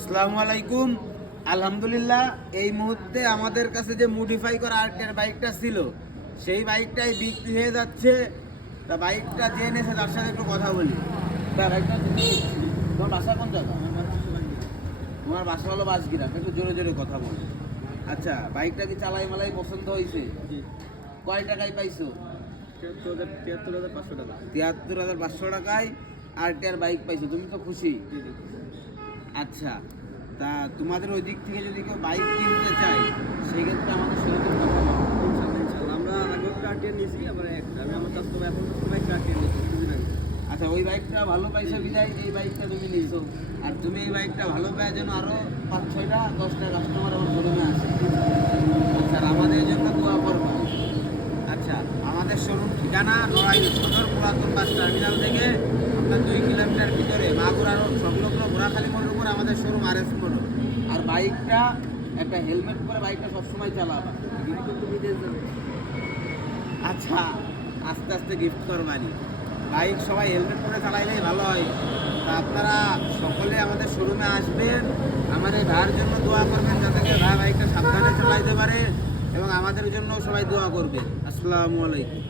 আসসালামু আলাইকুম। আলহামদুলিল্লাহ, এই মুহূর্তে আমাদের কাছে যে মডিফাই করা আর্টের বাইকটা ছিল সেই বাইকটাই বিক্রি হয়ে যাচ্ছে। তা বাইকটা যে এনেছে তার সাথে একটু কথা বলি। তা বাইকটা তোমার বাসা কোন জায়গা? তোমার বাসা হলো বাসগিরা, একটু জোরে জোরে কথা বলো। আচ্ছা, বাইকটা কি চালাই মালাই পছন্দ হয়েছে? কয় টাকায় পাইছো? 73,500 টাকা। 73,500 টাকায় আর্টিআর বাইক পাইছো, তুমি তো খুশি? আচ্ছা, তা তোমাদের ওই দিক থেকে যদি কেউ বাইক কিনতে চায় সেক্ষেত্রে আমাদের শোরুমে কথা বলো। ইনশাআল্লাহ আমরা আগে একটা আরটিআর নিয়েছি, আবার একটা আমি আমার কাস্টমার এখন একটা আরটিআর নিয়েছি কিছুদিন আগে। আচ্ছা, ওই বাইকটা ভালো পাইছো বিদায় এই বাইকটা তুমি নিয়েছো, আর তুমি এই বাইকটা ভালো পাওয়ার জন্য আরও 5-6টা 10টা কাস্টমার আমার শোরুমে আছে। আচ্ছা, আর আমাদের জন্য দোয়া করবা। আচ্ছা, আমাদের শোরুম ঠিকানা নড়াইল সদর পুরাতন বাস টার্মিনাল থেকে আপনার 2 কিলোমিটার ভিতরে মাগুরা রোড সংলগ্ন ঘোড়াখালী মোড়ের উপর আমাদের শোরুম RS মোড়। আর বাইকটা একটা হেলমেট পরে বাইকটা সবসময় চালাবা। আচ্ছা, আস্তে আস্তে গিফট করবানি। বাইক সবাই হেলমেট পরে চালাইলেই ভালো হয়। তা আপনারা সকলে আমাদের শোরুমে আসবেন, আমার এই ভাইয়ের জন্য দোয়া করবেন যাতে করে ভাই বাইকটা সাবধানে চালাইতে পারে, এবং আমাদের জন্য সবাই দোয়া করবেন। আসসালামু আলাইকুম।